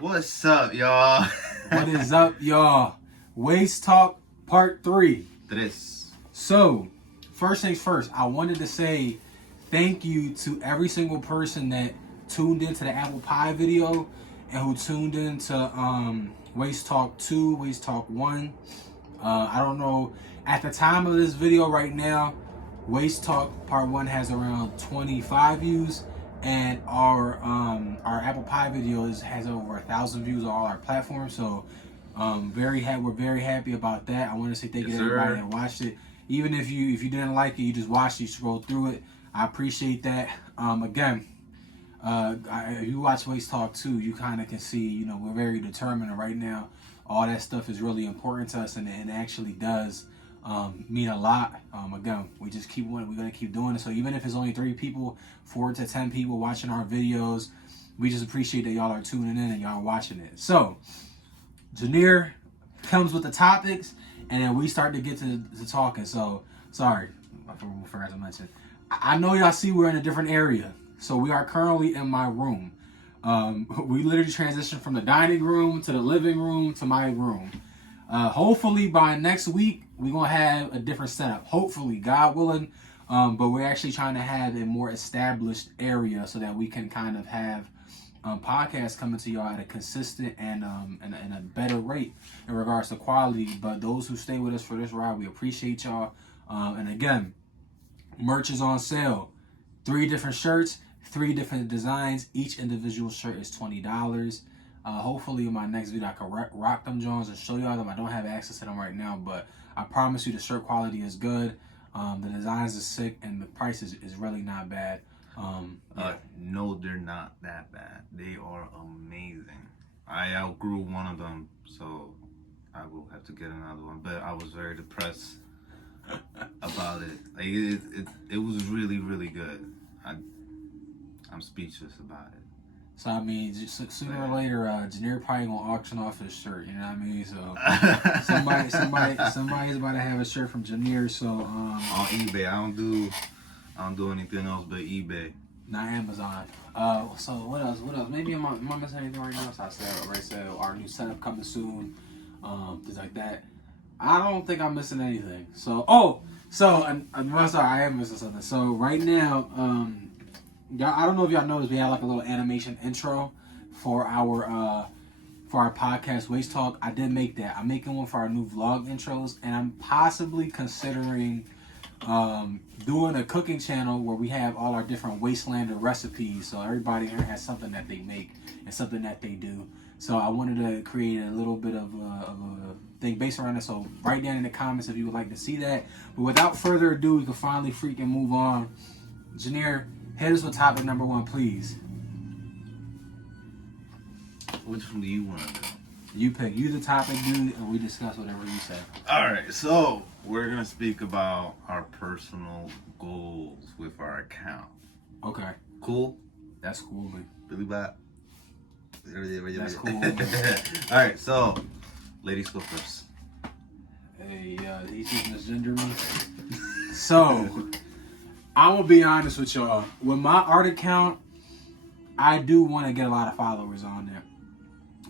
What's up, y'all? What is up, y'all? Waste Talk Part 3. Tres. So, first things first, I wanted to say thank you to every single person that tuned into the apple pie video and who tuned into Waste Talk 2, Waste Talk 1. I don't know, at the time of this video right now, Waste Talk Part 1 has around 25 views, and our apple pie videos has over 1,000 views on all our platforms. So we're very happy about that. I want to say thank you to everybody that watched it. Even if you didn't like it, you just watched it, you scrolled through it. I appreciate that. If you watch Waste Talk 2, you kind of can see, we're very determined. And right now, all that stuff is really important to us, and it actually does mean a lot. We just keep we're gonna keep doing it. So even if it's only 3 people, 4 to 10 people watching our videos, we just appreciate that y'all are tuning in and y'all are watching it. So Janier comes with the topics, and then we start to get to talking. So sorry, I forgot to mention. I know y'all see we're in a different area. So we are currently in my room. We literally transitioned from the dining room to the living room to my room. Hopefully by next week, we're going to have a different setup. Hopefully, God willing. But we're actually trying to have a more established area so that we can kind of have podcasts coming to y'all at a consistent and a better rate in regards to quality. But those who stay with us for this ride, we appreciate y'all. And again, merch is on sale. 3 different shirts, 3 different designs. Each individual shirt is $20. Hopefully in my next video I can rock them Jones and show y'all them. I don't have access to them right now, but I promise you the shirt quality is good. The designs are sick, and the price is really not bad. No, they're not that bad. They are amazing. I outgrew one of them, so I will have to get another one. But I was very depressed about it. Like it was really, really good. I'm speechless about it. So I mean, sooner or later, Janier probably gonna auction off his shirt. You know what I mean? So somebody's about to have a shirt from Janier. So on eBay, I don't do anything else but eBay. Not Amazon. So what else? Maybe am I missing anything right now? So I said our new setup coming soon. Things like that. I don't think I'm missing anything. So I'm sorry, I am missing something. So right now, y'all, I don't know if y'all noticed, we had like a little animation intro for our podcast Waste Talk. I did make that. I'm making one for our new vlog intros, and I'm possibly considering doing a cooking channel where we have all our different Wastelander recipes, so everybody here has something that they make and something that they do. So I wanted to create a little bit of a thing based around it. So write down in the comments if you would like to see that. But without further ado, we can finally freaking move on. Janier, hit us with topic number 1, please. Which one do you want to do? You pick. You the topic, dude, and we discuss whatever you say. All right, so we're going to speak about our personal goals with our account. Okay. Cool? That's cool, man. Billy Bop? That's cool. All right, so ladies go first. Hey, he's using this gender me. So, I'm going to be honest with y'all. With my art account, I do want to get a lot of followers on there.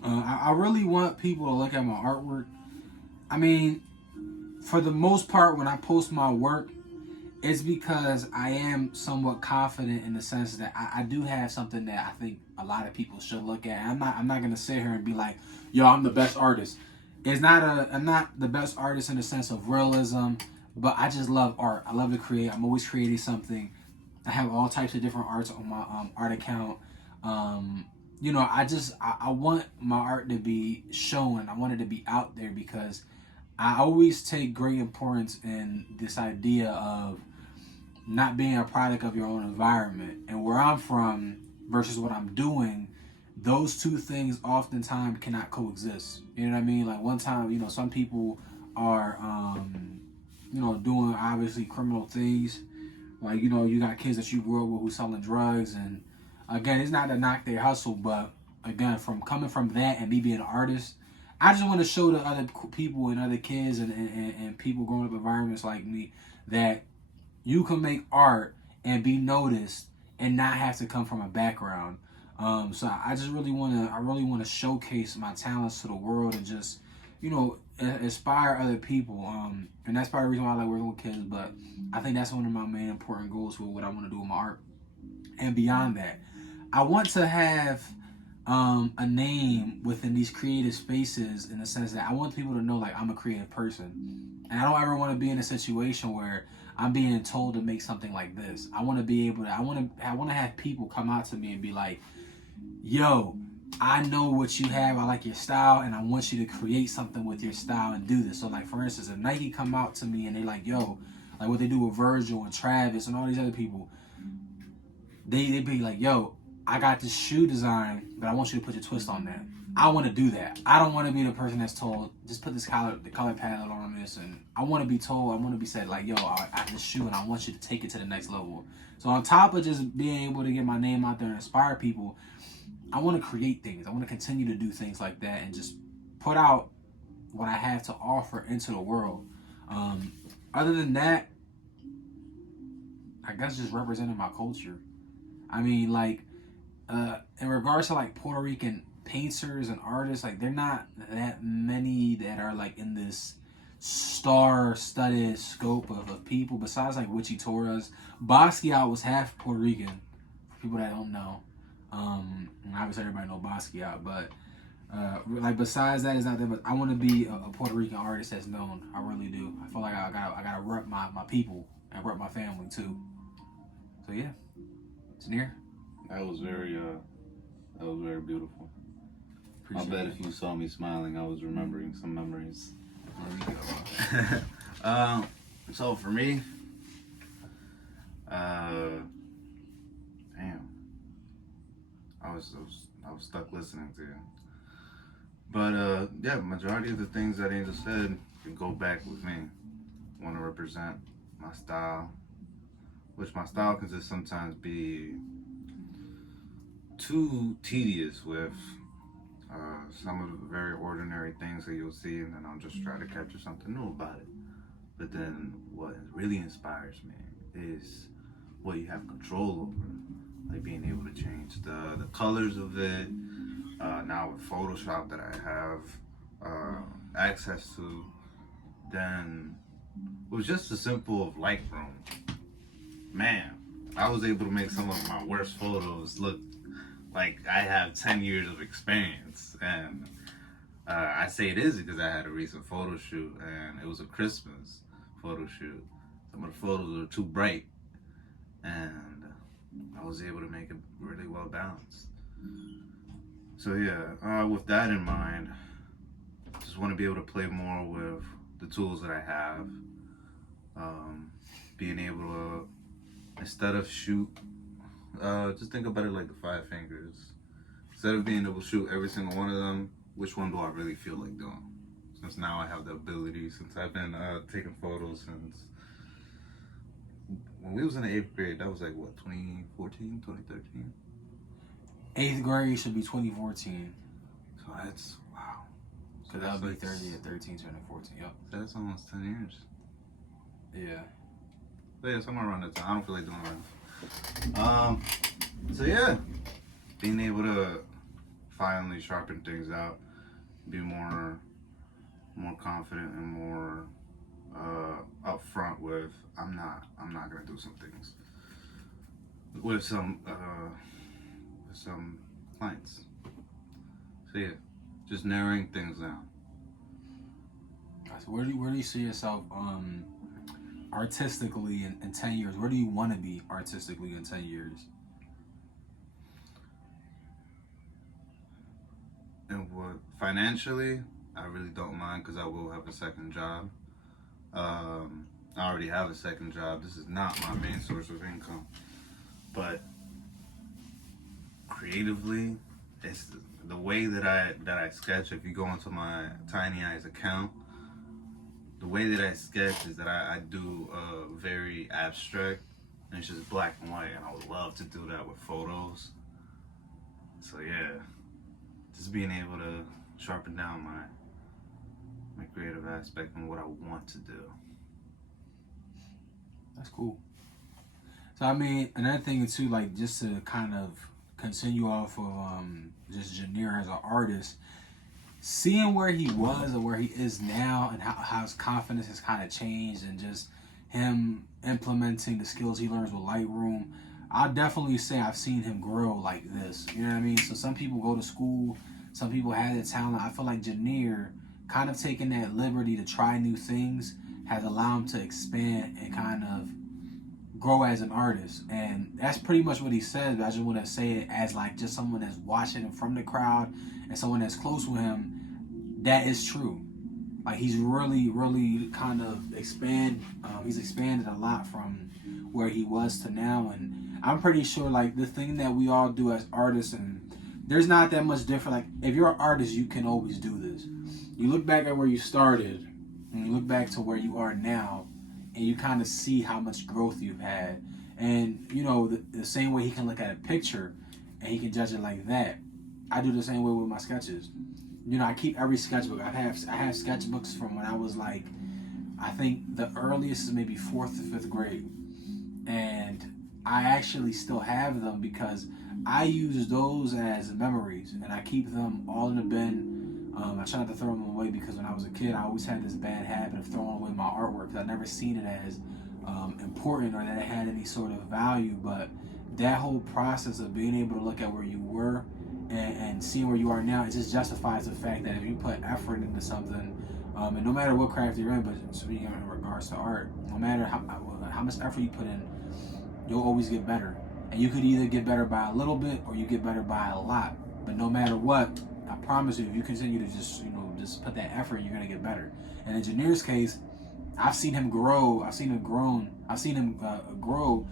I really want people to look at my artwork. I mean, for the most part, when I post my work, it's because I am somewhat confident in the sense that I do have something that I think a lot of people should look at. I'm not gonna sit here and be like, yo, I'm the best artist. I'm not the best artist in the sense of realism, but I just love art. I love to create. I'm always creating something. I have all types of different arts on my art account. I want my art to be shown. I want it to be out there because I always take great importance in this idea of not being a product of your own environment. And where I'm from versus what I'm doing, those two things oftentimes cannot coexist. You know what I mean? Like one time, some people are, doing obviously criminal things. Like, you got kids that you grew up with who selling drugs. And again, it's not to knock their hustle, but again, from coming from that and me being an artist, I just want to show to other people and other kids and people growing up in environments like me that you can make art and be noticed and not have to come from a background. So I just really want to showcase my talents to the world and just, inspire other people. And that's probably the reason why I like working with kids. But I think that's one of my main important goals with what I want to do with my art. And beyond that, I want to have a name within these creative spaces in the sense that I want people to know like I'm a creative person, and I don't ever want to be in a situation where I'm being told to make something like this. I want to be able to. I want to have people come out to me and be like, "Yo, I know what you have. I like your style, and I want you to create something with your style and do this." So, like for instance, if Nike come out to me and they like, "Yo," like what they do with Virgil and Travis and all these other people, they be like, "Yo, I got this shoe design, but I want you to put your twist on that." I want to do that. I don't want to be the person that's told, just put the color palette on this, and I want to be told, I want to be said like, "Yo, I got this shoe, and I want you to take it to the next level." So on top of just being able to get my name out there and inspire people, I want to create things. I want to continue to do things like that and just put out what I have to offer into the world. Um, Other than that, I guess just representing my culture. I mean, like in regards to like Puerto Rican painters and artists, like they're not that many that are like in this star-studded scope of people. Besides like Witchy Torres, Basquiat was half Puerto Rican. For people that don't know, obviously everybody know Basquiat, but like besides that, is not there. But I want to be a Puerto Rican artist that's known. I really do. I feel like I gotta rep my people and rep my family too. So yeah, it's near. That was that was very beautiful. I Appreciate bet it. if you saw me smiling, I was remembering some memories. There we go. So for me, uh, damn, I was stuck listening to you. But yeah, majority of the things that Angel said can go back with me. Want to represent my style, which my style can just sometimes be too tedious with some of the very ordinary things that you'll see, and then I'll just try to capture something new about it. But then what really inspires me is what you have control over, like being able to change the colors of it. Now with Photoshop that I have access to, then with just the simple of Lightroom, man, I was able to make some of my worst photos look like I have 10 years of experience. And I say it is because I had a recent photo shoot and it was a Christmas photo shoot. Some of the photos were too bright and I was able to make it really well balanced. So yeah, with that in mind, just want to be able to play more with the tools that I have. Um, Being able to, instead of shoot, just think about it like the five fingers. Instead of being able to shoot every single one of them, which one do I really feel like doing? Since now I have the ability, since I've been taking photos since when we was in the eighth grade, that was like what, 2014, 2013? Eighth grade should be 2014. So that's, wow. So that would be 30 at 13, 2014. Yep. So that's almost 10 years. Yeah. But yeah, somewhere around that time. I don't feel like doing it. So yeah, being able to finally sharpen things out, be more confident and more upfront with I'm not gonna do some things with some clients. So yeah, just narrowing things down. So where do you see yourself artistically in 10 years? Where do you want to be artistically in 10 years? And what financially, I really don't mind because I will have a second job. I already have a second job. This is not my main source of income, but creatively, it's the way that I sketch. If you go into my Tiny Eyes account, the way that I sketch is that I do very abstract, and it's just black and white, and I would love to do that with photos. So yeah, just being able to sharpen down my creative aspect and what I want to do. That's cool. So I mean, another thing too, like just to kind of continue off of just Janier as an artist, seeing where he was and where he is now, and how his confidence has kind of changed, and just him implementing the skills he learns with Lightroom, I'll definitely say I've seen him grow like this. You know what I mean? So some people go to school, some people have that talent. I feel like Janier kind of taking that liberty to try new things has allowed him to expand and kind of grow as an artist. And that's pretty much what he says, but I just want to say it as like just someone that's watching him from the crowd and someone that's close with him. That is true. Like he's really kind of he's expanded a lot from where he was to now. And I'm pretty sure like the thing that we all do as artists, and there's not that much different. Like if you're an artist, you can always do this. You look back at where you started and you look back to where you are now, and you kind of see how much growth you've had. And you know, the same way he can look at a picture and he can judge it like that, I do the same way with my sketches. You know, I keep every sketchbook. I have sketchbooks from when I was like, I think the earliest is maybe 4th or 5th grade, and I actually still have them because I use those as memories, and I keep them all in the bin. I try not to throw them away because when I was a kid, I always had this bad habit of throwing away my artwork because I never seen it as important or that it had any sort of value. But that whole process of being able to look at where you were and seeing where you are now, it just justifies the fact that if you put effort into something, and no matter what craft you're in, but speaking in regards to art, no matter how much effort you put in, you'll always get better. And you could either get better by a little bit or you get better by a lot. But no matter what, I promise you, if you continue to just put that effort, you're gonna get better. And in Janier's case, I've seen him grow. I've seen him grow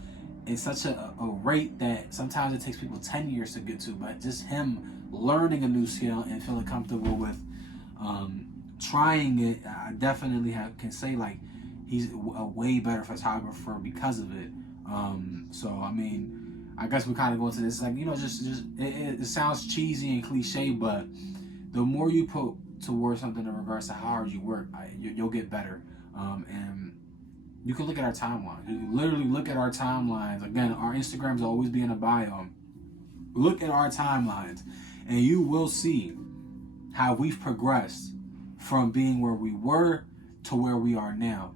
in such a rate that sometimes it takes people 10 years to get to. But just him learning a new skill and feeling comfortable with trying it, I definitely can say like he's a way better photographer because of it. So I mean, I guess we kind of go into this like, you know, just it sounds cheesy and cliche, but the more you put towards something in regards to how hard you work, you'll get better. And you can look at our timeline. You can literally look at our timelines. Again, our Instagrams will always be in a bio. Look at our timelines, and you will see how we've progressed from being where we were to where we are now.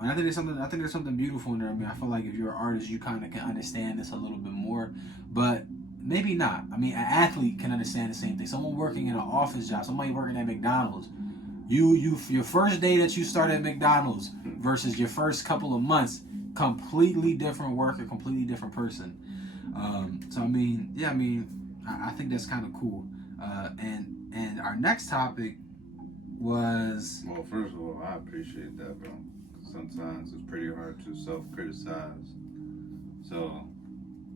And I think there's something beautiful in there. I mean, I feel like if you're an artist, you kind of can understand this a little bit more, but maybe not. I mean, an athlete can understand the same thing. Someone working in an office job, somebody working at McDonald's, your first day that you start at McDonald's versus your first couple of months, completely different worker, completely different person. So I mean, yeah, I mean, I think that's kind of cool. And our next topic was. Well, first of all, I appreciate that, bro. Sometimes it's pretty hard to self-criticize. So,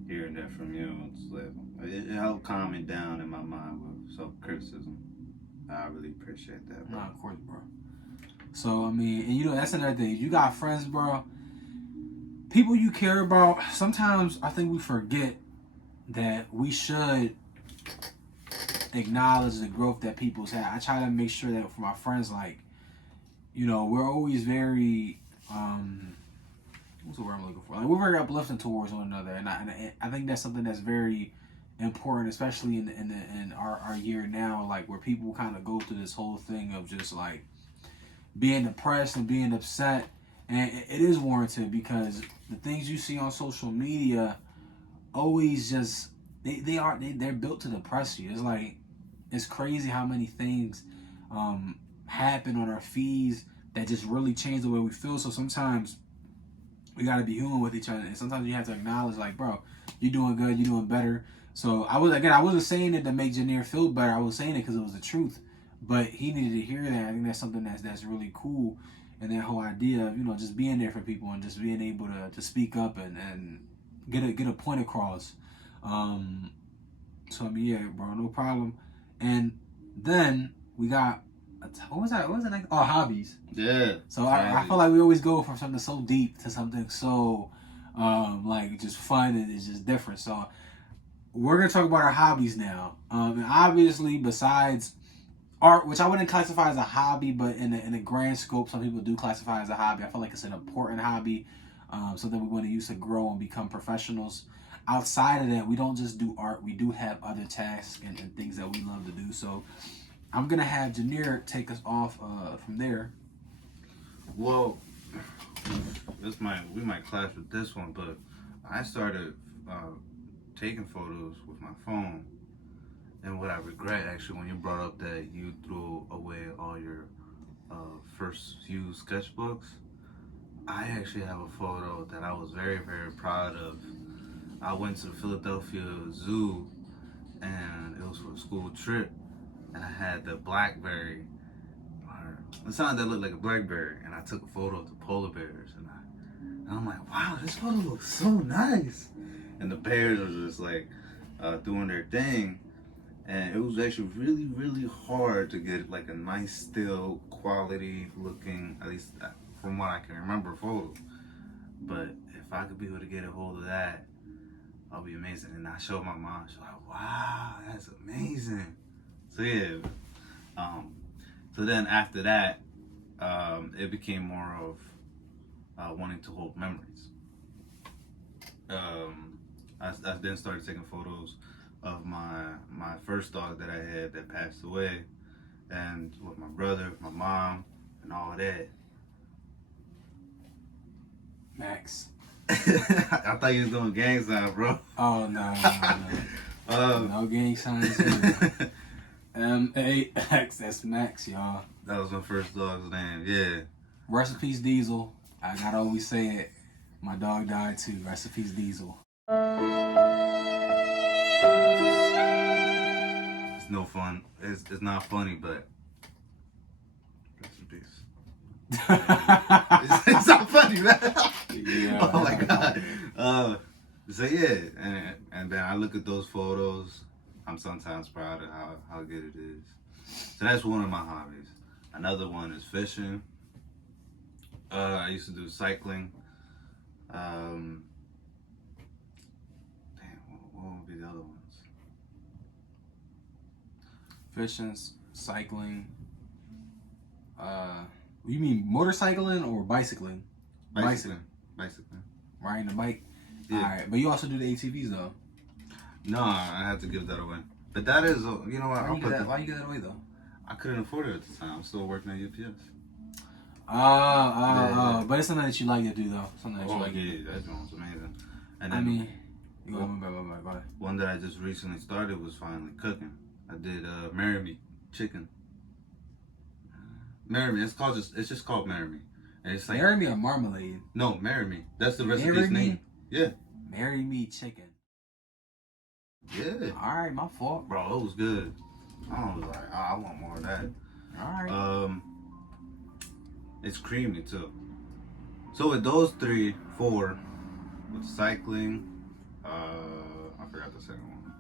hearing that from you, it's like, it helped calm me down in my mind with self-criticism. I really appreciate that, bro. Nah, of course, bro. So, I mean, and you know, that's another thing. You got friends, bro. People you care about. Sometimes I think we forget that we should acknowledge the growth that people's had. I try to make sure that for my friends, like, you know, we're always very, what's the word I'm looking for? Like, we're very uplifting towards one another, and I think that's something that's very important, especially in our year now, like where people kind of go through this whole thing of just like being depressed and being upset, and it is warranted because the things you see on social media always just they're built to depress you. It's like it's crazy how many things happen on our feeds that just really change the way we feel. So sometimes we got to be human with each other, and sometimes you have to acknowledge, like, bro, you're doing good, you're doing better. So I wasn't saying it to make Janier feel better. I was saying it because it was the truth, but he needed to hear that. I think that's something that's really cool, and that whole idea of, you know, just being there for people and just being able to speak up and get a point across. So I mean, yeah, bro, no problem. And then we got. What was that? What was it like? Oh, hobbies. Yeah. So I feel like we always go from something so deep to something so like just fun, and it's just different. So we're gonna talk about our hobbies now. And obviously, besides art, which I wouldn't classify as a hobby, but in a grand scope, some people do classify as a hobby. I feel like it's an important hobby, something we want to use to grow and become professionals. outside of that, we don't just do art. We do have other tasks and things that we love to do. So I'm gonna have Janeer take us off from there. Well, we might clash with this one, but I started taking photos with my phone, and what I regret actually when you brought up that you threw away all your first few sketchbooks, I actually have a photo that I was very very proud of. I went to the Philadelphia Zoo, and it was for a school trip, and I had the blackberry, or something that looked like a blackberry, and I took a photo of the polar bears, and I'm like, wow, this photo looks so nice, and the bears are just like doing their thing, and it was actually really really hard to get like a nice still quality looking, at least from what I can remember, photo. But if I could be able to get a hold of that, I'll be amazing. And I showed my mom. She's like, wow, that's amazing. So yeah. So then after that, it became more of wanting to hold memories. I then started taking photos of my first dog that I had that passed away, and with my brother, my mom, and all that. Max. I thought you was doing gang signs, bro. Oh no. No gang signs. M-A-X. That's Max, y'all. That was my first dog's name. Yeah. Rest in peace, Diesel. I gotta always say it. My dog died too. Rest in peace, Diesel. It's no fun. It's not funny, but rest in peace. It's not funny, man. Yeah. Oh my god. So yeah, and then I look at those photos. I'm sometimes proud of how good it is. So that's one of my hobbies. Another one is fishing. I used to do cycling. Damn, what would be the other ones? Fishing, cycling. You mean motorcycling or bicycling? Bicycling. Riding the bike. Yeah. All right, but you also do the ATVs though. No, I had to give that away. But that is, you know what? Why you give that away though? I couldn't afford it at the time. I'm still working at UPS. But it's something that you like to do though. Something that you like. Yeah, that one's amazing. And I then mean, go ahead. one that I just recently started was finally cooking. I did marry me chicken. Marry me. It's just called marry me. And it's like Marry me or marmalade? No, marry me. That's the recipe's Marry me? name. Yeah. Marry me chicken. Yeah. All right, my fault. Bro, it was good. I was like, I want more of that. All right. It's creamy too. So with those 4, with cycling, I forgot the second one.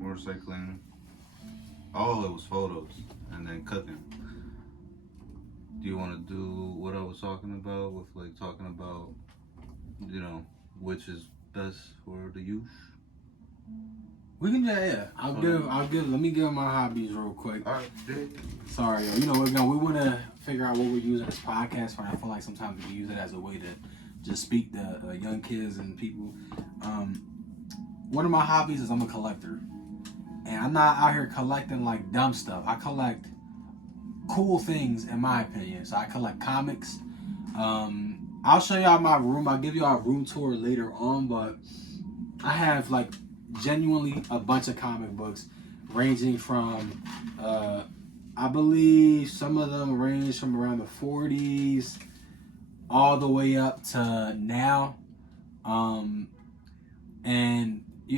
Motorcycling. Oh, it was photos, and then cooking. Do you want to do what I was talking about with like talking about, which is best for the youth? We can yeah. Let me give my hobbies real quick. All right. Sorry, we want to figure out what we're using this podcast for. I feel like sometimes we can use it as a way to just speak to young kids and people. One of my hobbies is I'm a collector, and I'm not out here collecting like dumb stuff. I collect cool things, in my opinion. So I collect comics. I'll show y'all my room. I'll give y'all a room tour later on, but I have like genuinely a bunch of comic books ranging from I believe some of them range from around the 40s all the way up to now. And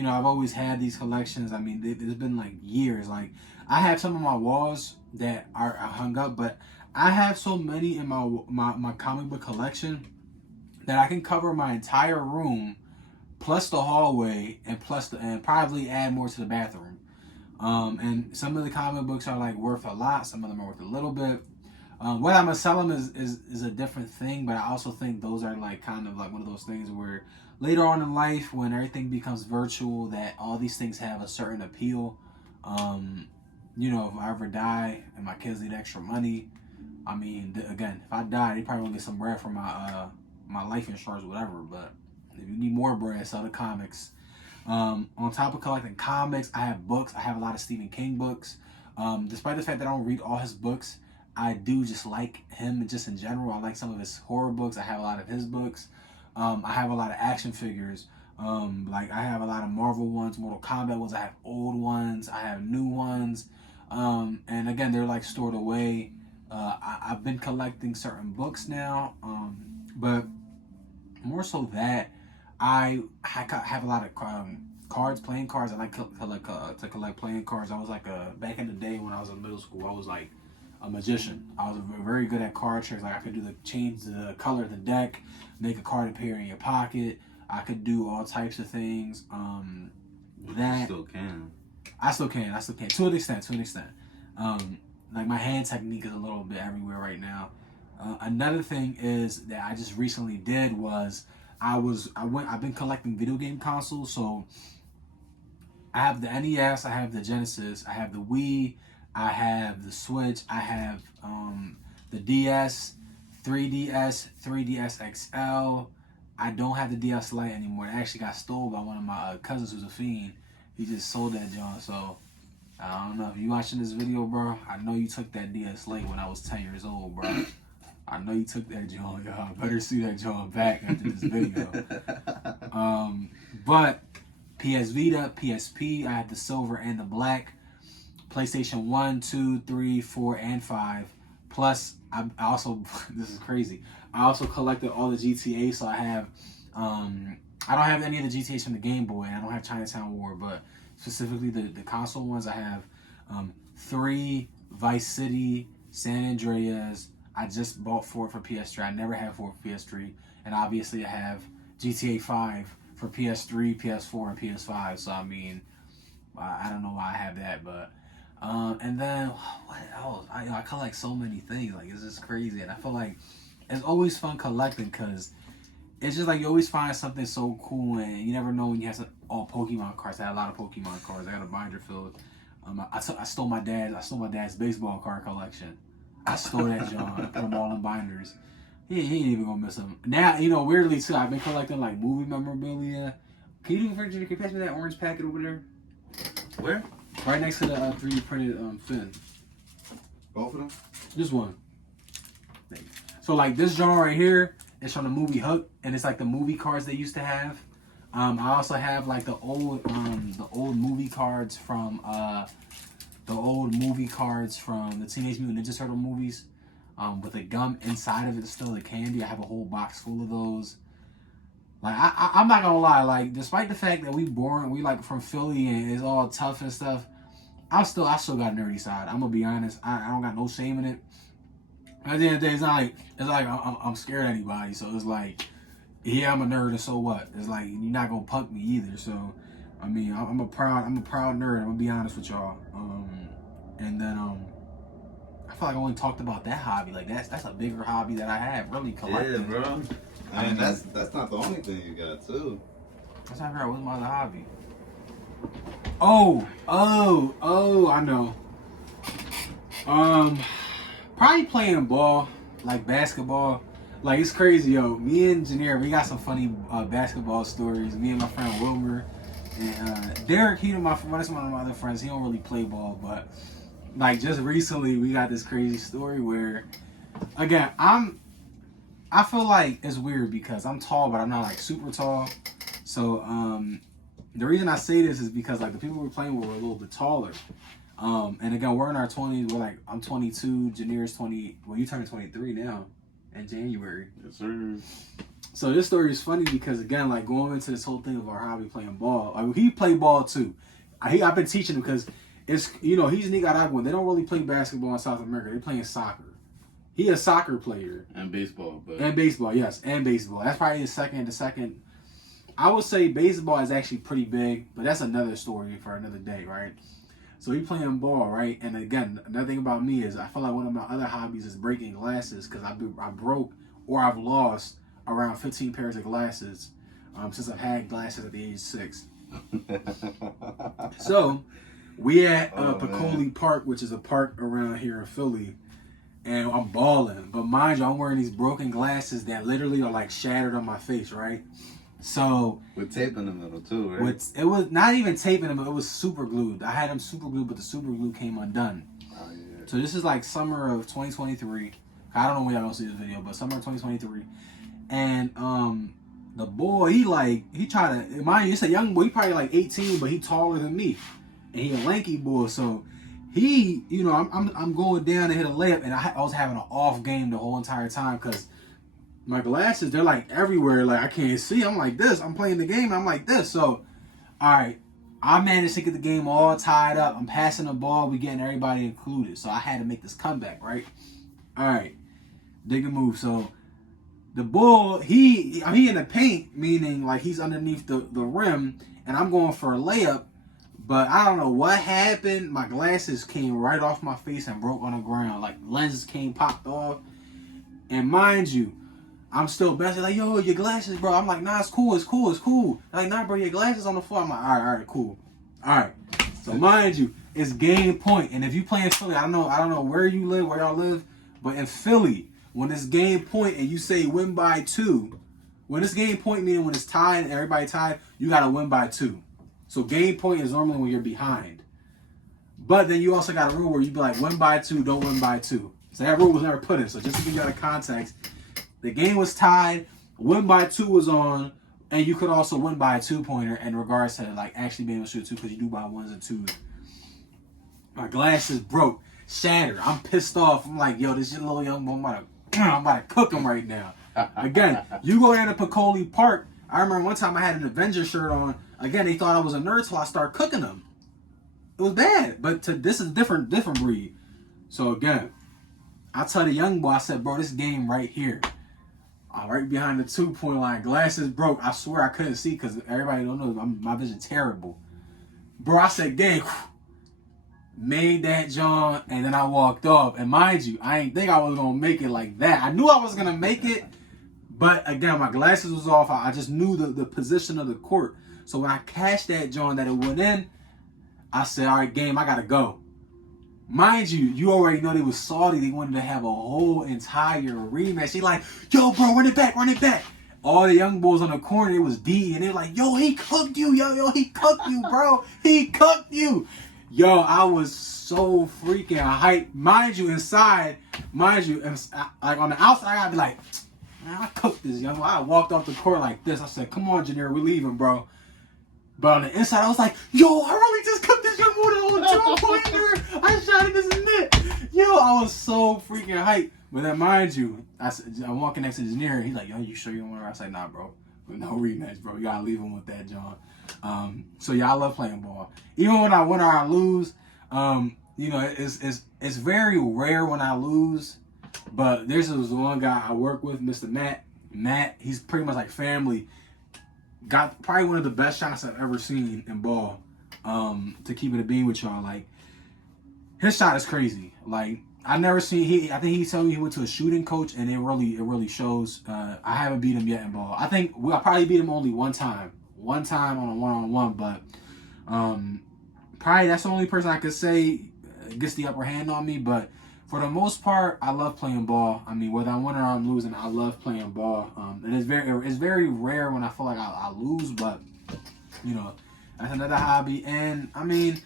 I've always had these collections. I mean, it's been like years. Like I have some of my walls that are hung up, but I have so many in my comic book collection that I can cover my entire room plus the hallway and probably add more to the bathroom. And some of the comic books are like worth a lot. Some of them are worth a little bit. Whether I'm gonna sell them is a different thing, but I also think those are like kind of like one of those things where later on in life, when everything becomes virtual, that all these things have a certain appeal. If I ever die and my kids need extra money, I mean, again, if I die, they probably won't get some bread from my life insurance or whatever. But If you need more bread, sell the comics. On top of collecting comics, I have books. I have a lot of Stephen King books. Despite the fact that I don't read all his books, I do just like him just in general. I like some of his horror books. I have a lot of his books. I have a lot of action figures. Like I have a lot of Marvel ones, Mortal Kombat ones. I have old ones. I have new ones. And again, they're like stored away. I've been collecting certain books now, but more so that I have a lot of cards, playing cards. I like to collect playing cards. I was like back in the day when I was in middle school, I was like a magician. I was very good at card tricks. Like I could do change the color of the deck, make a card appear in your pocket. I could do all types of things. You still can. I still can to an extent. Like my hand technique is a little bit everywhere right now. Another thing is that I just recently did was I've been collecting video game consoles. So I have the NES, I have the Genesis, I have the Wii, I have the Switch, I have the DS, 3DS, 3DS XL. I don't have the DS Lite anymore. It actually got stolen by one of my cousins who's a fiend. He just sold that John. So I don't know if you watching this video, bro. I know you took that DS Lite when I was 10 years old, bro. I know you took that John. Y'all better see that John back after this video. But PS Vita, PSP, I had the silver and the black. PlayStation 1, 2, 3, 4, and 5. Plus, I also, this is crazy, I also collected all the GTA, so I have, I don't have any of the GTAs from the Game Boy, and I don't have Chinatown War, but specifically the console ones, I have 3, Vice City, San Andreas. I just bought 4 for PS3. I never had 4 for PS3. And obviously I have GTA 5 for PS3, PS4, and PS5. So, I mean, I don't know why I have that, but... and then, what else? I collect so many things. Like, it's just crazy. And I feel like it's always fun collecting because it's just like you always find something so cool and you never know when you have some... Oh, Pokemon cards. I had a lot of Pokemon cards. I got a binder filled. I stole my dad's baseball card collection. I stole that John. I put them all in binders. He ain't even gonna miss them. Now, weirdly too, I've been collecting like movie memorabilia. Can you pass me that orange packet over there? Where? Right next to the 3D printed fin. Both of them? Just one. So like this John right here is from the movie Hook, and it's like the movie cards they used to have. I also have like the old movie cards from the Teenage Mutant Ninja Turtle movies, with the gum inside of it, still the candy. I have a whole box full of those. Like I'm not gonna lie, like despite the fact that we like from Philly and it's all tough and stuff, I still got a nerdy side. I'm gonna be honest. I don't got no shame in it. At the end of the day, it's like I'm scared of anybody. So it's like, yeah, I'm a nerd, and so what? It's like you're not gonna punk me either. So I mean, I'm a proud nerd. I'm gonna be honest with y'all. And then I feel like I only talked about that hobby. Like that's a bigger hobby that I have. Really collecting. Yeah, bro. I mean, that's not the only thing you got too. That's not right. What's my other hobby? Oh, I know. Probably playing ball, like basketball. Like it's crazy, yo. Me and Janier, we got some funny basketball stories. Me and my friend Wilmer and Derek. That's one of my other friends. He don't really play ball, but like just recently, we got this crazy story where, again, I feel like it's weird because I'm tall, but I'm not like super tall. So the reason I say this is because like the people we're playing with were a little bit taller. And again, we're in our 20s. We're like, I'm 22. Janier's 20. Well, you turned 23 now in January. Yes, sir. So this story is funny because again, like going into this whole thing of our hobby playing ball. Like he played ball too. I've been teaching him because it's he's Nicaraguan. They don't really play basketball in South America. They're playing soccer. He a soccer player. And baseball, but and baseball, yes, and baseball. That's probably the second. I would say baseball is actually pretty big, but that's another story for another day, right? So he playing ball, right? And again, another thing about me is I feel like one of my other hobbies is breaking glasses because I broke or I've lost around 15 pairs of glasses since I've had glasses at the age of 6. So we at Piccoli Park, which is a park around here in Philly, and I'm balling. But mind you, I'm wearing these broken glasses that literally are like shattered on my face, right? So with tape in the middle too, right? it was not even taping them, it was super glued. I had them super glued, but the super glue came undone. Oh yeah. So this is like summer of 2023. I don't know when y'all gonna see this video, but summer of 2023. And the boy, he tried to, mind you, it's a young boy, he probably like 18, but he taller than me. And he a lanky boy, so he, you know, I'm going down to hit a layup, and I was having an off game the whole entire time because my glasses, they're like everywhere, like I can't see. I'm like this. I'm playing the game, I'm like this. So, all right, I managed to get the game all tied up. I'm passing the ball, we getting everybody included. So I had to make this comeback, right? All right, dig a move. So the ball, he in the paint, meaning like he's underneath the rim, and I'm going for a layup. But I don't know what happened. My glasses came right off my face and broke on the ground. Like lenses popped off. And mind you, I'm still best like, yo, your glasses, bro. I'm like, nah, it's cool. They're like, nah, bro, your glasses on the floor. I'm like, all right, cool. All right. So mind you, it's game point. And if you play in Philly, I don't know where you live, where y'all live, but in Philly, when it's game point and you say win by 2, when it's game point, meaning when it's tied and everybody tied, you gotta win by 2. So game point is normally when you're behind. But then you also got a rule where you be like, win by 2, don't win by 2. So that rule was never put in. So just to give you the context, the game was tied, win by 2 was on, and you could also win by a 2-pointer in regards to like actually being able to shoot 2 because you do by 1s and 2s. My glasses broke, shattered. I'm pissed off. I'm like, yo, this little young boy, I'm about to cook him right now. Again, you go down to Piccoli Park. I remember one time I had an Avenger shirt on. Again, they thought I was a nerd, so I started cooking them. It was bad, but this is different breed. So again, I tell the young boy, I said, bro, this game right here, right behind the 2-point line, glasses broke. I swear I couldn't see because everybody don't know my vision terrible. Bro, I said, game, made that John, and then I walked off. And mind you, I didn't think I was gonna make it like that. I knew I was gonna make it, but again, my glasses was off. I just knew the position of the court. So when I cashed that John that it went in, I said, all right, game, I gotta go. Mind you, you already know they was salty. They wanted to have a whole entire rematch. They like, yo, bro, run it back. All the young boys on the corner, it was D, and they're like, yo, he cooked you, yo, he cooked you, bro. He cooked you. Yo, I was so freaking hyped. Mind you, like on the outside, I gotta be like, man, I cooked this young boy. I walked off the court like this. I said, come on, Janier, we're leaving, bro. But on the inside, I was like, yo, I really just cooked this young boy on a 2-pointer. I shot it in net. Yo, I was so freaking hyped. But then, mind you, I'm walking next to the engineer. He's like, yo, you sure you don't want to? I said, nah, bro. But no rematch, bro. You got to leave him with that, John. So, yeah, I love playing ball. Even when I win or I lose, you know, it's very rare when I lose. But there's this one guy I work with, Mr. Matt. Matt, he's pretty much like family. Got probably one of the best shots I've ever seen in ball. To keep it a beam with y'all, like his shot is crazy. Like I never seen I think he told me he went to a shooting coach, and it really shows. I haven't beat him yet in ball. I think I probably beat him only one time on a 1-on-1, but probably that's the only person I could say gets the upper hand on me. But for the most part, I love playing ball. I mean, whether I'm winning or I'm losing, I love playing ball. And it's very rare when I feel like I lose, but you know, that's another hobby. And I mean,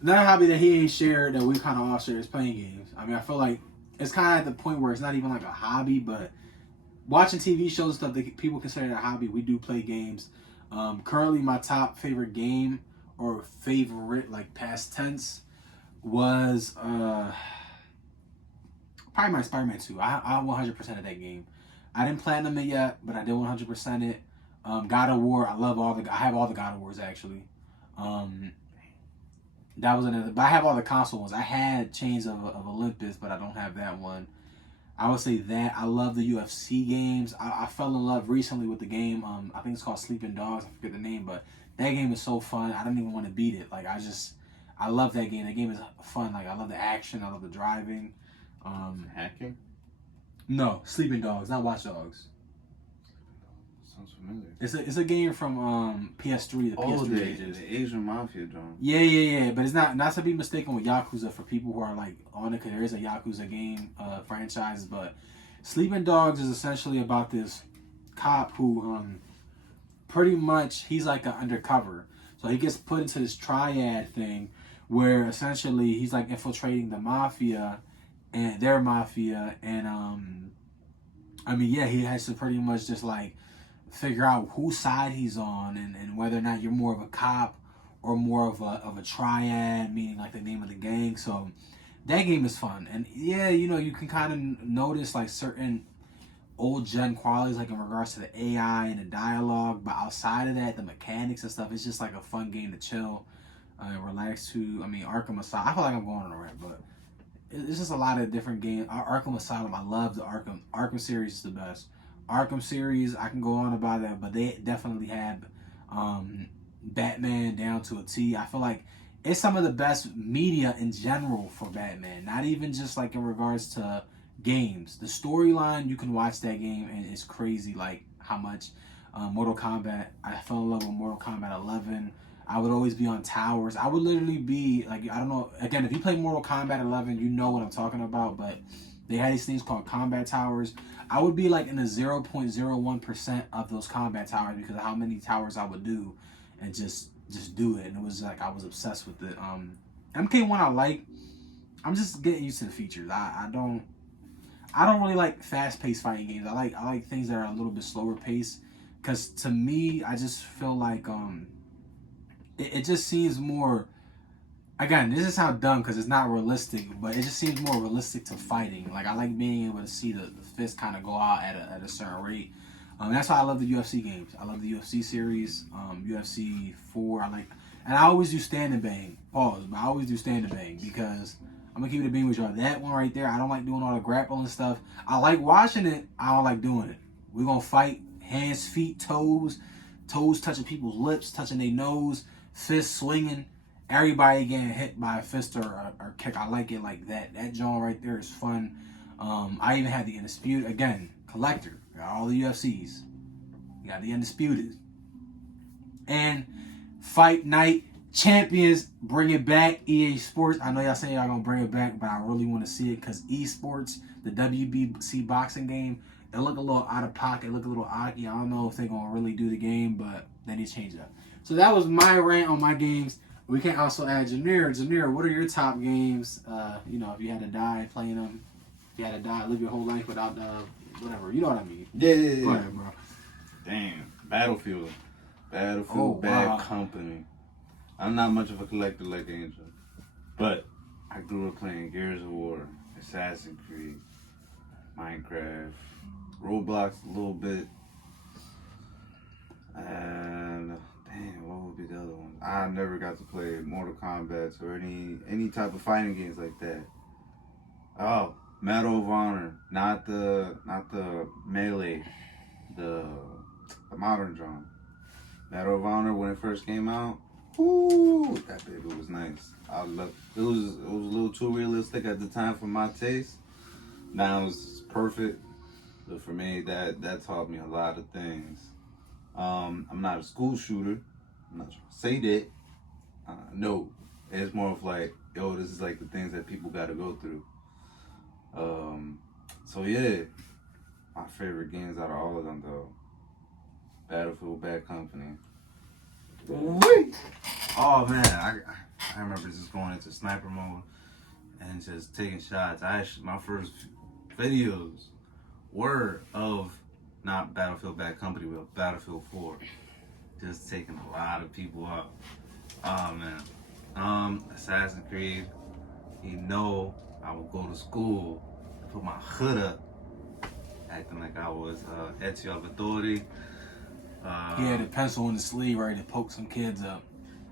another hobby that he ain't shared that we kind of all share is playing games. I mean, I feel like it's kind of at the point where it's not even like a hobby, but watching TV shows and stuff that people consider a hobby, we do play games. Currently, my top favorite game or favorite like past tense was probably my Spider-Man 2. I 100% of that game. I didn't platinum it yet, but I did 100% it. God of War, I have all the God of Wars actually. That was another, but I have all the console ones. I had Chains of Olympus, but I don't have that one. I would say that I love the UFC games. I fell in love recently with the game. I think it's called Sleeping Dogs. I forget the name, but that game is so fun. I don't even want to beat it. Like I love that game. That game is fun. Like I love the action. I love the driving. Hacking? No, Sleeping Dogs, not Watch Dogs. Sounds familiar. It's a game from PS3, the PS3 ages. The Asian Mafia drone. Yeah. But it's not to be mistaken with Yakuza for people who are like on it, because there is a Yakuza game franchise. But Sleeping Dogs is essentially about this cop who pretty much he's like an undercover. So he gets put into this triad thing where essentially he's like infiltrating the mafia and their mafia, and I mean, yeah, he has to pretty much just like figure out whose side he's on, and whether or not you're more of a cop or more of a triad, meaning like the name of the gang. So that game is fun, and yeah, you know, you can kind of notice like certain old gen qualities, like in regards to the AI and the dialogue, but outside of that, the mechanics and stuff, it's just like a fun game to chill, relax to. I mean, Arkham Asylum. I feel like I'm going on a rant, but it's just a lot of different games. Arkham Asylum, I love the Arkham series is the best. Arkham series, I can go on about that, but they definitely have Batman down to a T. I feel like it's some of the best media in general for Batman, not even just like in regards to games. The storyline, you can watch that game and it's crazy, like how much Mortal Kombat. I fell in love with Mortal Kombat 11. I would always be on towers. I would literally be like, I don't know. Again, if you play Mortal Kombat 11, you know what I'm talking about. But they had these things called combat towers. I would be like in the 0.01% of those combat towers because of how many towers I would do, and just do it. And it was like I was obsessed with it. MK1 I like. I'm just getting used to the features. I don't really like fast-paced fighting games. I like things that are a little bit slower paced, because to me, I just feel like it just seems more. Again, this is how dumb because it's not realistic, but it just seems more realistic to fighting. Like I like being able to see the fist kind of go out at a certain rate. That's why I love the UFC games. I love the UFC series, UFC 4. And I always do stand and bang. Pause, but I always do stand and bang because I'm gonna keep it a beam with y'all. That one right there, I don't like doing all the grappling stuff. I like watching it. I don't like doing it. We're gonna fight hands, feet, toes touching people's lips, touching their nose, fists swinging. Everybody getting hit by a fist or kick. I like it like that. That joint right there is fun. I even had the Undisputed. Again, collector. Got all the UFCs. You got the Undisputed. And Fight Night Champions, bring it back. EA Sports. I know y'all saying y'all gonna bring it back, but I really want to see it because esports, the WBC boxing game, it look a little out of pocket. It look a little odd. I don't know if they're gonna really do the game, but they need to change that. So that was my rant on my games. We can also add Janeer. Janeer, what are your top games? You know, if you had to die playing them, if you had to die, live your whole life without whatever. You know what I mean? Yeah. Go ahead, bro. Damn. Battlefield. Bad Company. I'm not much of a collector like Angel, but I grew up playing Gears of War, Assassin's Creed, Minecraft, Roblox a little bit, and damn, what would be the other one? I never got to play Mortal Kombat or any type of fighting games like that. Oh, Medal of Honor, not the Melee, the modern genre. Medal of Honor when it first came out. Ooh, that baby was nice. I love it. Was a little too realistic at the time for my taste. Now it's perfect. But for me, that taught me a lot of things. I'm not a school shooter. I'm not trying to say that. No, it's more of like, yo, this is like the things that people got to go through. So yeah, my favorite games out of all of them though. Battlefield, Bad Company. Wait. Oh man, I remember just going into sniper mode and just taking shots. My first videos were of not Battlefield Bad Company, but Battlefield 4. Just taking a lot of people out. Oh man. Assassin's Creed. You know, I would go to school, put my hood up, acting like I was Ezio Auditore. He had a pencil in the sleeve ready to poke some kids up.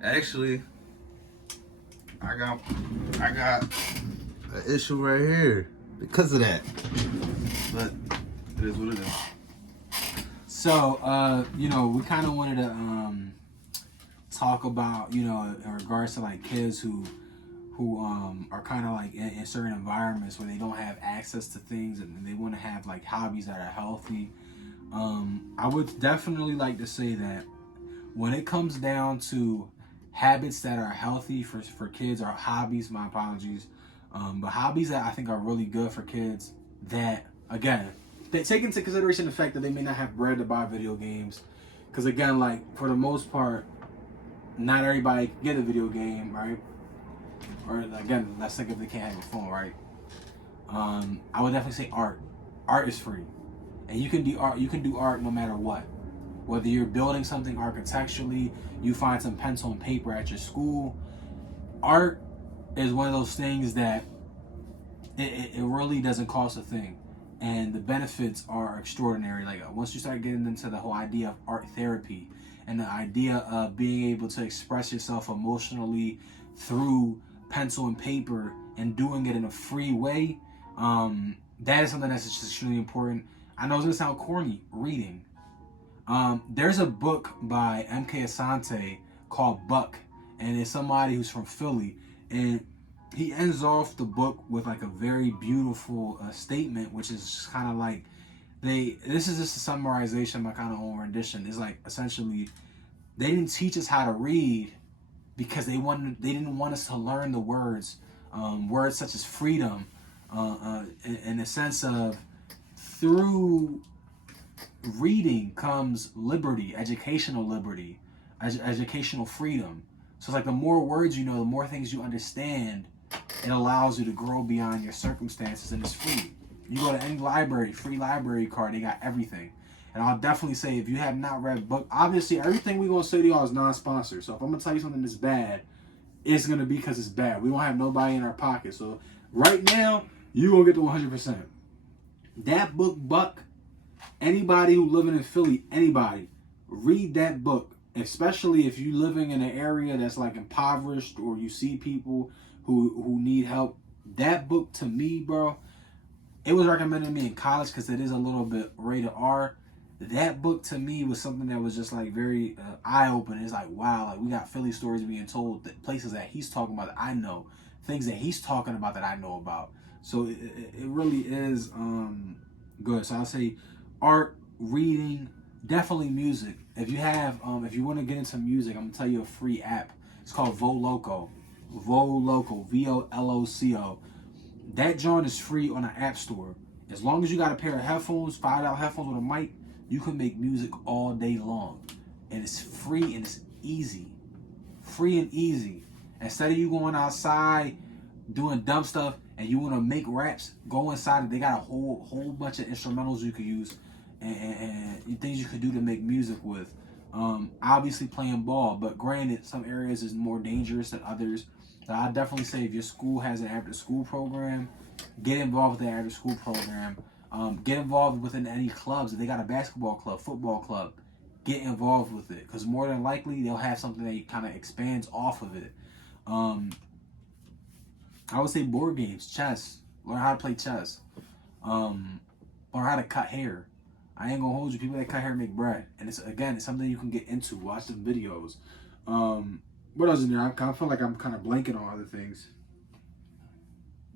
Actually, I got an issue right here because of that. But it is what it is. So, you know, we kind of wanted to talk about, you know, in regards to like kids who are kind of like in certain environments where they don't have access to things and they want to have like hobbies that are healthy. I would definitely like to say that when it comes down to habits that are healthy for kids, or hobbies, my apologies, but hobbies that I think are really good for kids that, again, they take into consideration the fact that they may not have bread to buy video games. Because again, like for the most part, not everybody can get a video game, right? Or again, let's think if they can't have a phone, right? I would definitely say art. Art is free, and you can do art. You can do art no matter what. Whether you're building something architecturally, you find some pencil and paper at your school. Art is one of those things that it really doesn't cost a thing, and the benefits are extraordinary. Like once you start getting into the whole idea of art therapy and the idea of being able to express yourself emotionally through pencil and paper and doing it in a free way, that is something that's just extremely important. I know it's gonna sound corny. Reading. There's a book by M.K. Asante called Buck, and it's somebody who's from Philly, and he ends off the book with like a very beautiful statement, which is just kind of like this is just a summarization of my kind of own rendition. It's like essentially they didn't teach us how to read because they didn't want us to learn the words, words such as freedom, in the sense of through reading comes liberty, educational liberty, educational freedom. So it's like the more words you know, the more things you understand, it allows you to grow beyond your circumstances, and it's free. You go to any library, free library card, they got everything. And I'll definitely say if you have not read book, obviously everything we're gonna say to y'all is non-sponsored. So if I'm gonna tell you something that's bad, it's gonna be because it's bad. We don't have nobody in our pocket. So right now, you gonna get the 100%. That book, Buck, anybody who living in Philly, anybody, read that book. Especially if you living in an area that's like impoverished or you see people who need help. That book to me, bro, it was recommended to me in college because it is a little bit rated R. That book to me was something that was just like very eye-opening. It's like, wow, like we got Philly stories being told, that places that he's talking about that I know, things that he's talking about that I know about. So it really is good. So I'll say art, reading, definitely music. If you have, if you want to get into music, I'm gonna tell you a free app. It's called Voloco. Voloco, Voloco. That joint is free on an app store. As long as you got a pair of headphones, $5 headphones with a mic, you can make music all day long, and it's free and it's easy. Free and easy. Instead of you going outside doing dumb stuff and you want to make raps, go inside. They got a whole bunch of instrumentals you could use and things you could do to make music with. Obviously playing ball, but granted, some areas is more dangerous than others. So I definitely say if your school has an after-school program, get involved with the after-school program. Get involved within any clubs. If they got a basketball club, football club, get involved with it, because more than likely they'll have something that kind of expands off of it. I would say board games, chess. Learn how to play chess. Learn how to cut hair. I ain't gonna hold you. People that cut hair make bread, and it's something you can get into. Watch some videos. What else in there? I feel like I'm kind of blanking on other things.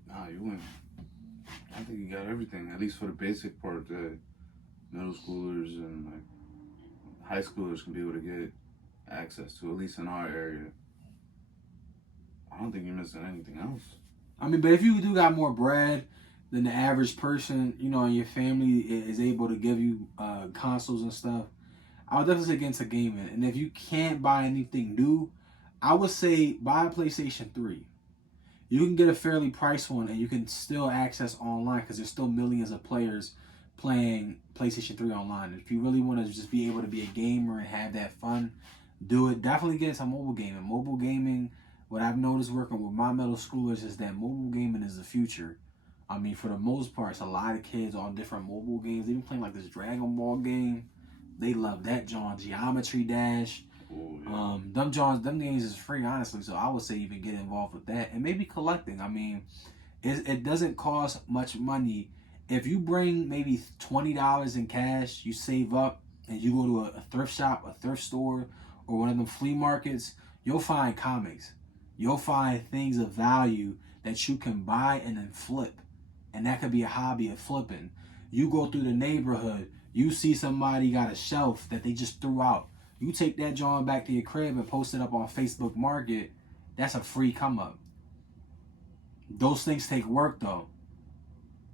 Nah, you went. I think you got everything, at least for the basic part that middle schoolers and like high schoolers can be able to get access to, at least in our area. I don't think you're missing anything else. I mean, but if you do got more bread than the average person, you know, and your family is able to give you consoles and stuff, I would definitely say get into gaming. And if you can't buy anything new, I would say buy a PlayStation 3. You can get a fairly priced one, and you can still access online because there's still millions of players playing PlayStation 3 online. If you really want to just be able to be a gamer and have that fun, do it. Definitely get into mobile gaming. Mobile gaming, what I've noticed working with my middle schoolers is that mobile gaming is the future. I mean, for the most part, it's a lot of kids on different mobile games. They've been playing like this Dragon Ball game. They love that, John. Geometry Dash. Oh, yeah. Them games is free, honestly. So I would say even get involved with that, and maybe collecting. I mean, it doesn't cost much money. If you bring maybe $20 in cash, you save up, and you go to a thrift shop, a thrift store, or one of them flea markets, you'll find comics. You'll find things of value that you can buy and then flip, and that could be a hobby of flipping. You go through the neighborhood, you see somebody got a shelf that they just threw out. You take that John back to your crib and post it up on Facebook Market. That's a free come up. Those things take work though.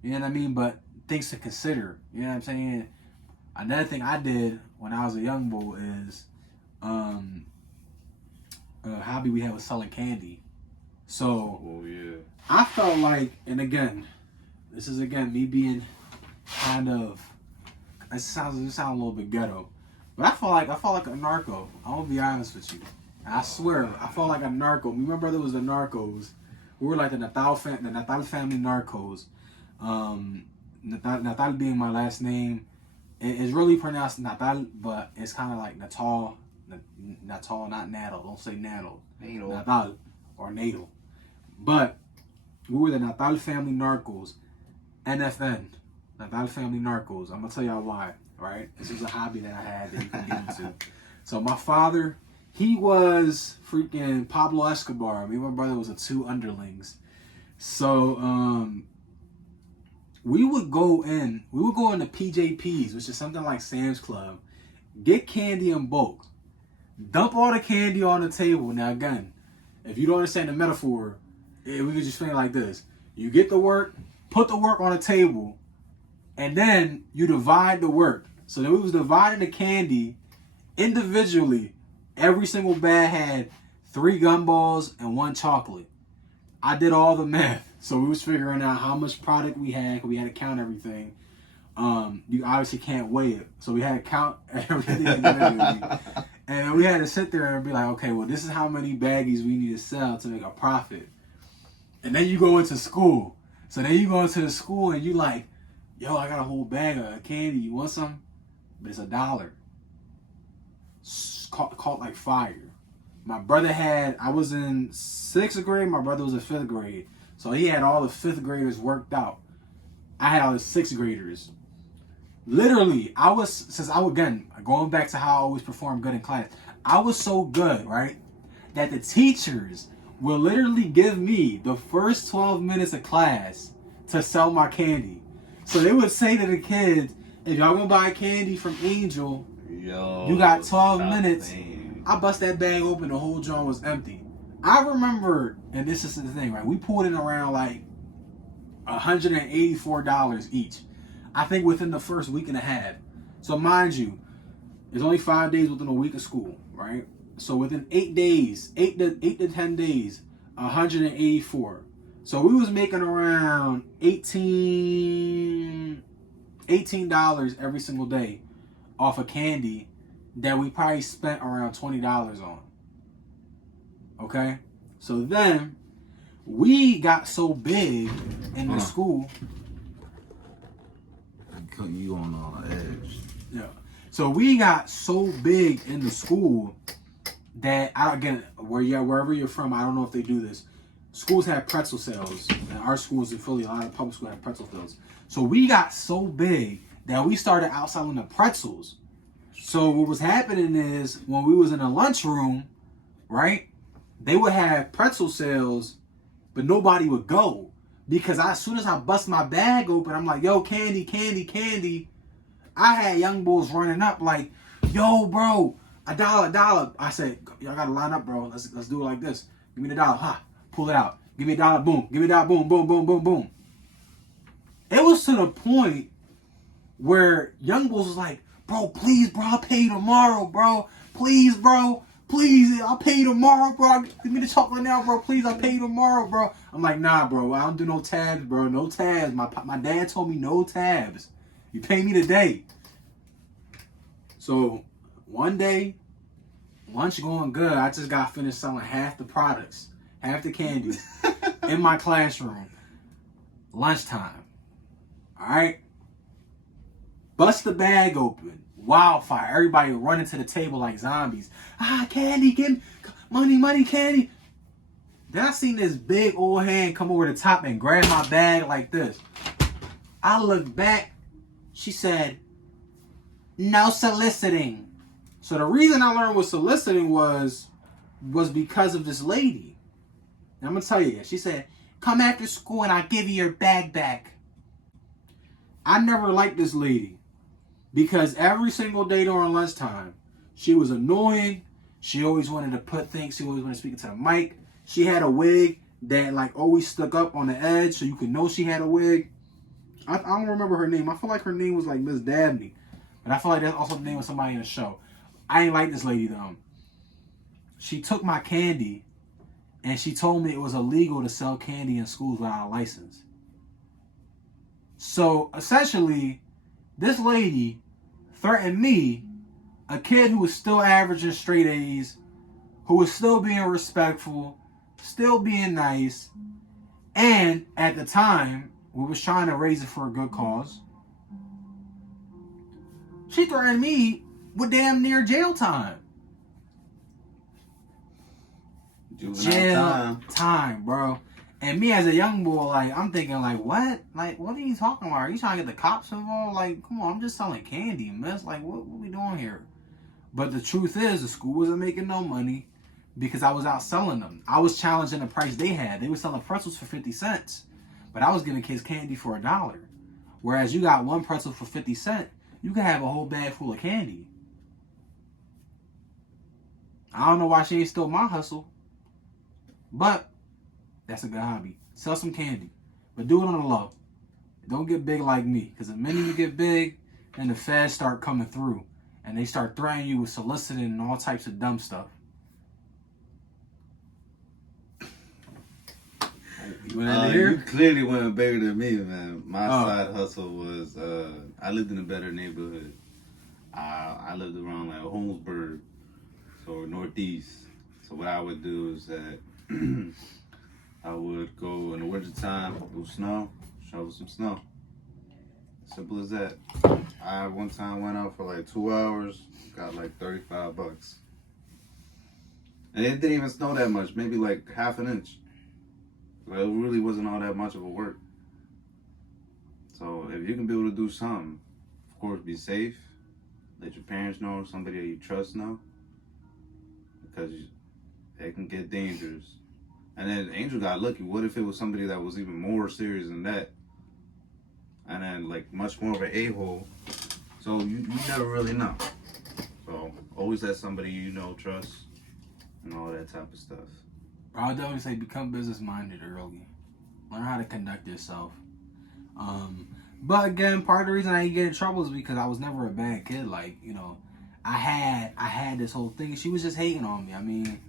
You know what I mean? But things to consider. You know what I'm saying? Another thing I did when I was a young boy is a hobby we had was selling candy. So Oh yeah. I felt like, and again, this is again me being kind of, it sounds a little bit ghetto, but I felt like a narco. I'm gonna be honest with you. I swear, I felt like a narco. Me and my brother was the narcos. We were like the Natal family narcos. Natal being my last name. It's really pronounced Natal, but it's kind of like Natal, Natal, not Natal. Don't say Natal. Natal or Natal. But we were the Natal family narcos. NFN. Natal family narcos. I'm gonna tell y'all why. Right? This is a hobby that I had that you can get into. So my father, he was freaking Pablo Escobar. Me and my brother was the two underlings. So we would go into PJP's, which is something like Sam's Club, get candy in bulk, dump all the candy on the table. Now again, if you don't understand the metaphor, we could just explain it like this. You get the work, put the work on the table, and then you divide the work. So then we was dividing the candy individually. Every single bag had 3 gumballs and 1 chocolate. I did all the math. So we was figuring out how much product we had, 'cause we had to count everything. You obviously can't weigh it. So we had to count everything individually. And we had to sit there and be like, okay, well, this is how many baggies we need to sell to make a profit. And then you go into school. So then you go into the school and you like, yo, I got a whole bag of candy. You want some? But it's $1. Caught like fire. My brother I was in 6th grade. My brother was in 5th grade. So he had all the 5th graders worked out. I had all the 6th graders. Literally, going back to how I always perform good in class, I was so good, right, that the teachers will literally give me the first 12 minutes of class to sell my candy. So they would say to the kids, if y'all gonna buy candy from Angel, you got 12 minutes. I bust that bag open, the whole joint was empty. I remember, and this is the thing, right? We pulled in around like $184 each. I think within the first week and a half. So mind you, there's only 5 days within a week of school, right? So within 8 days, 8 to 10 days, 184. So we was making around $18 every single day off of candy that we probably spent around $20 on. Okay? So then we got so big in the school. You on the edge. Yeah. So we got so big in the school that wherever you're from, I don't know if they do this. Schools have pretzel sales. And our schools in Philly, a lot of public schools have pretzel sales. So we got so big that we started outselling the pretzels. So what was happening is when we was in the lunchroom, right, they would have pretzel sales, but nobody would go. Because as soon as I bust my bag open, I'm like, yo, candy, candy, candy. I had young bulls running up like, yo, bro, $1. I said, y'all gotta line up, bro. Let's do it like this. Give me the $1. Ha, pull it out. Give me $1. Boom. Give me $1. Boom, boom, boom, boom, boom. It was to the point where young bulls was like, bro, please, bro, I'll pay you tomorrow, bro. Please, bro. Please, I'll pay you tomorrow, bro. Give me the chocolate now, bro. Please, I'll pay you tomorrow, bro. I'm like, nah, bro. I don't do no tabs, bro. No tabs. My dad told me no tabs. You pay me today. So, one day, lunch going good. I just got finished selling half the products, half the candies in my classroom. Lunchtime. All right? Bust the bag open. Wildfire. Everybody running to the table like zombies. Candy, give me money, candy. Then I seen this big old hand come over the top and grab my bag like this. I looked back. She said, no soliciting. So the reason I learned what soliciting was because of this lady. And I'm going to tell you, she said, come after school and I'll give you your bag back. I never liked this lady. Because every single day during lunchtime, she was annoying. She always wanted to put things. She always wanted to speak into the mic. She had a wig that like always stuck up on the edge, so you could know she had a wig. I don't remember her name. I feel like her name was like Miss Dabney. But I feel like that's also the name of somebody in the show. I ain't like this lady though. She took my candy and she told me it was illegal to sell candy in schools without a license. So essentially, this lady threatened me, a kid who was still averaging straight A's, who was still being respectful, still being nice, and at the time, we was trying to raise it for a good cause. She threatened me with damn near jail time. Jail time, bro. And me as a young boy, like, I'm thinking, like, what? Like, what are you talking about? Are you trying to get the cops involved? Like, come on, I'm just selling candy, miss. Like, what we doing here? But the truth is, the school wasn't making no money because I was out selling them. I was challenging the price they had. They were selling pretzels for 50 cents. But I was giving kids candy for $1. Whereas you got one pretzel for 50 cents, you can have a whole bag full of candy. I don't know why she ain't stole my hustle. But that's a good hobby. Sell some candy. But do it on the low. Don't get big like me. Because the minute you get big, then the feds start coming through. And they start threatening you with soliciting and all types of dumb stuff. You clearly went bigger than me, man. My side hustle was, I lived in a better neighborhood. I lived around like Holmesburg, so Northeast. So what I would do is that I would go in the wintertime, do snow, shovel some snow. Simple as that. I one time went out for like 2 hours, got like $35. And it didn't even snow that much, maybe like half an inch. Well, it really wasn't all that much of a work. So if you can be able to do something, of course, be safe. Let your parents know, somebody that you trust know, because it can get dangerous. And then Angel got lucky. What if it was somebody that was even more serious than that? And then like much more of an a-hole. So you never really know. So always let somebody you know trust and all that type of stuff. I would definitely say become business minded early. Learn how to conduct yourself. But again, part of the reason I didn't get in trouble is because I was never a bad kid. Like, you know, I had this whole thing. She was just hating on me. I mean,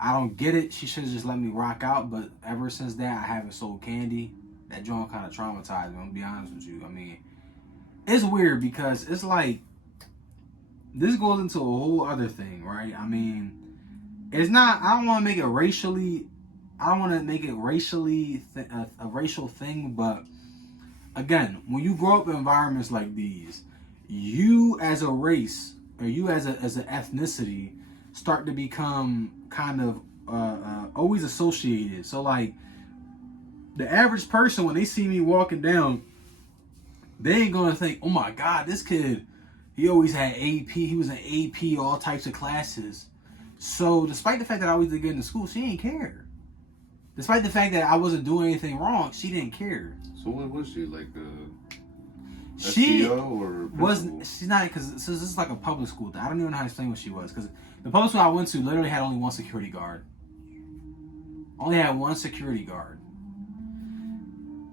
I don't get it. She should have just let me rock out. But ever since that, I haven't sold candy. That joint kind of traumatized me. I'm gonna be honest with you. I mean, it's weird because it's like this goes into a whole other thing, right? I mean, it's not. I don't want to make it racially. I don't want to make it racially a racial thing, but again, when you grow up in environments like these, you as a race or you as an ethnicity start to become kind of always associated. So like the average person, when they see me walking down, they ain't gonna think, "Oh my God, this kid, he always had AP. He was in AP, all types of classes." So despite the fact that I always did good in school, she didn't care. Despite the fact that I wasn't doing anything wrong, she didn't care. So what was she, like She SEO or wasn't. She's not, because this is like a public school. I don't even know how to explain what she was, because the public school I went to literally had only one security guard. Only had one security guard.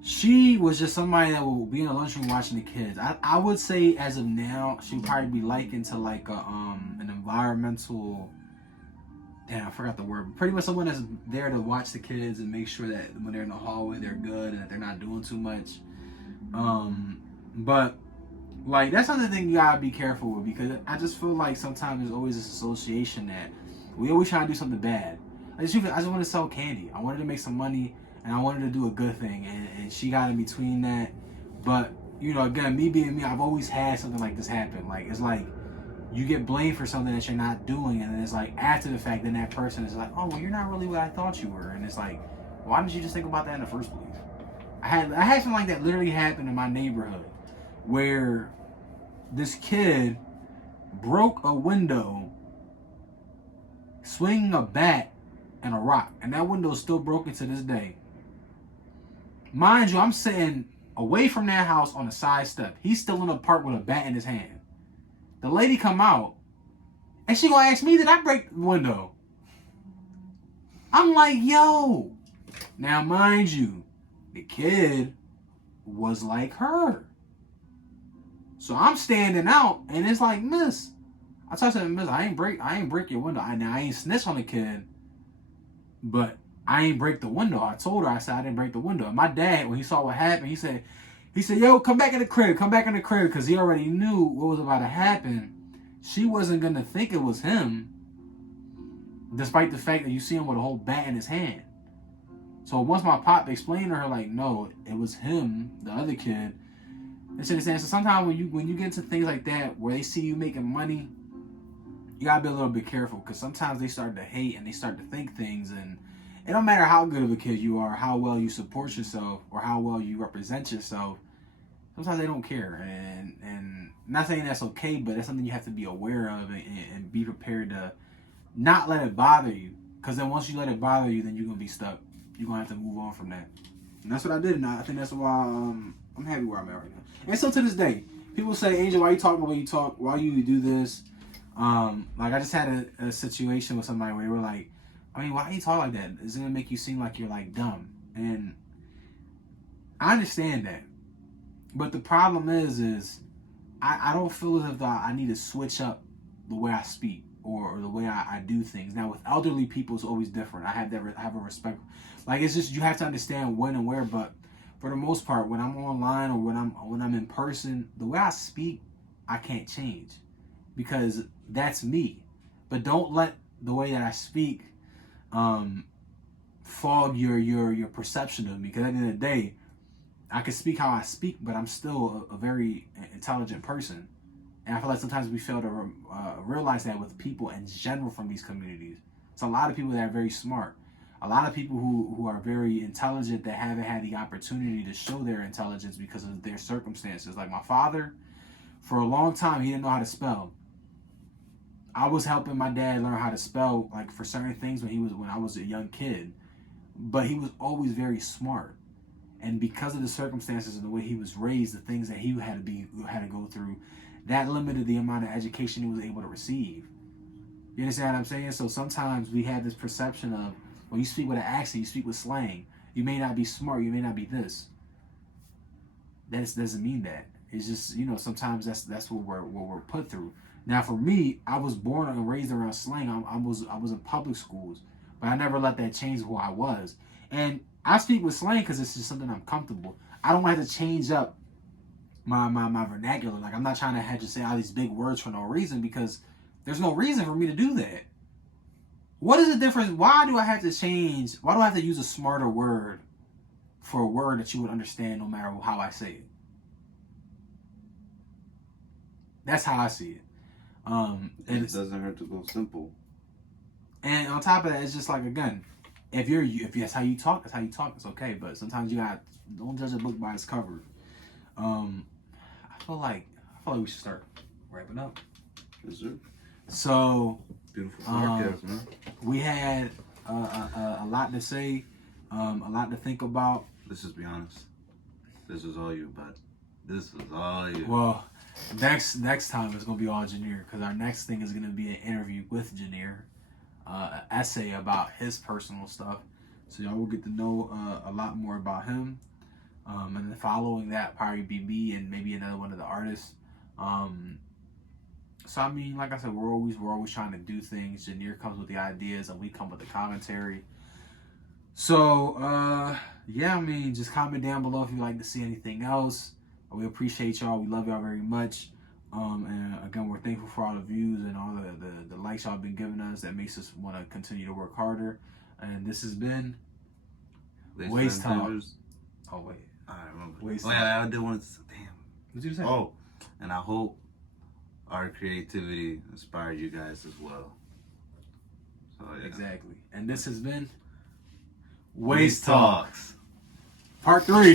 She was just somebody that would be in the lunchroom watching the kids. I would say as of now, she'd probably be likened to like an environmental. Damn, I forgot the word. Pretty much someone that's there to watch the kids and make sure that when they're in the hallway, they're good and that they're not doing too much. But like that's another thing you gotta be careful with, because I just feel like sometimes there's always this association that we always try to do something bad. I just wanted to sell candy. I wanted to make some money and I wanted to do a good thing, and she got in between that. But you know, again, me being me, I've always had something like this happen. Like it's like you get blamed for something that you're not doing, and then it's like after the fact, then that person is like, "Oh, well, you're not really what I thought you were," and it's like, why didn't you just think about that in the first place? I had something like that literally happen in my neighborhood, where this kid broke a window swinging a bat and a rock, and that window is still broken to this day. Mind you, I'm sitting away from that house on a side step. He's still in the park with a bat in his hand. The lady come out, and she gonna ask me, did I break the window? I'm like, yo. Now, mind you, the kid was like her. So I'm standing out, and it's like, Miss, I told her, Miss, I ain't break your window. I ain't snitch on the kid, but I ain't break the window. I told her, I said I didn't break the window. And my dad, when he saw what happened, he said, yo, come back in the crib, because he already knew what was about to happen. She wasn't gonna think it was him, despite the fact that you see him with a whole bat in his hand. So once my pop explained to her, like, no, it was him, the other kid. And so sometimes when you get into things like that where they see you making money, you gotta be a little bit careful, because sometimes they start to hate and they start to think things, and it don't matter how good of a kid you are, how well you support yourself, or how well you represent yourself. Sometimes they don't care, and not saying that's okay, but that's something you have to be aware of and be prepared to not let it bother you. Because then once you let it bother you, then you're gonna be stuck. You're gonna have to move on from that. And that's what I did, and I think that's why I'm happy where I'm at right now. And so to this day, people say, Angel, why you talking the way you talk? Why you do this? Like I just had a situation with somebody where they were like, I mean, why do you talk like that? It's gonna make you seem like you're like dumb. And I understand that. But the problem is I don't feel as if I need to switch up the way I speak or the way I do things. Now with elderly people, it's always different. I have a respect. Like it's just, you have to understand when and where. But for the most part, when I'm online or when I'm in person, the way I speak, I can't change, because that's me. But don't let the way that I speak fog your perception of me. Because at the end of the day, I can speak how I speak, but I'm still a very intelligent person. And I feel like sometimes we fail to realize that with people in general from these communities. It's a lot of people that are very smart. A lot of people who are very intelligent that haven't had the opportunity to show their intelligence because of their circumstances. Like my father, for a long time, he didn't know how to spell. I was helping my dad learn how to spell, like for certain things when I was a young kid. But he was always very smart. And because of the circumstances and the way he was raised, the things that he had to go through, that limited the amount of education he was able to receive. You understand what I'm saying? So sometimes we have this perception of, when you speak with an accent, you speak with slang. You may not be smart, you may not be this. That doesn't mean that. It's just, sometimes that's what we're put through. Now for me, I was born and raised around slang. I was in public schools, but I never let that change who I was. And I speak with slang because it's just something I'm comfortable. I don't have to change up my vernacular. Like I'm not trying to have to say all these big words for no reason, because there's no reason for me to do that. What is the difference? Why do I have to change? Why do I have to use a smarter word for a word that you would understand no matter how I say it? That's how I see it. And it doesn't hurt to go simple. And on top of that, it's just like, again, if that's how you talk, it's okay. But sometimes don't judge a book by its cover. I feel like we should start wrapping up. Yes, sir. So Beautiful podcast, man. We had a lot to say, a lot to think about. Let's just be honest. This was all you, bud. This was all you. Well, next time it's gonna be all Janier, because our next thing is gonna be an interview with Janier, an essay about his personal stuff. So y'all will get to know a lot more about him. And then following that, probably be me and maybe another one of the artists. So I mean, like I said, we're always trying to do things. Janier comes with the ideas, and we come with the commentary. So yeah, I mean, just comment down below if you'd like to see anything else. We appreciate y'all. We love y'all very much. And again, we're thankful for all the views and all the likes y'all been giving us. That makes us want to continue to work harder. And this has been Waste Talk. Oh wait, I remember. Waste Talk. Talk. I did want to. Damn. What did you say? Oh, and I hope our creativity inspired you guys as well. So yeah. Exactly. And this has been Waste Talks, Talks. Part 3.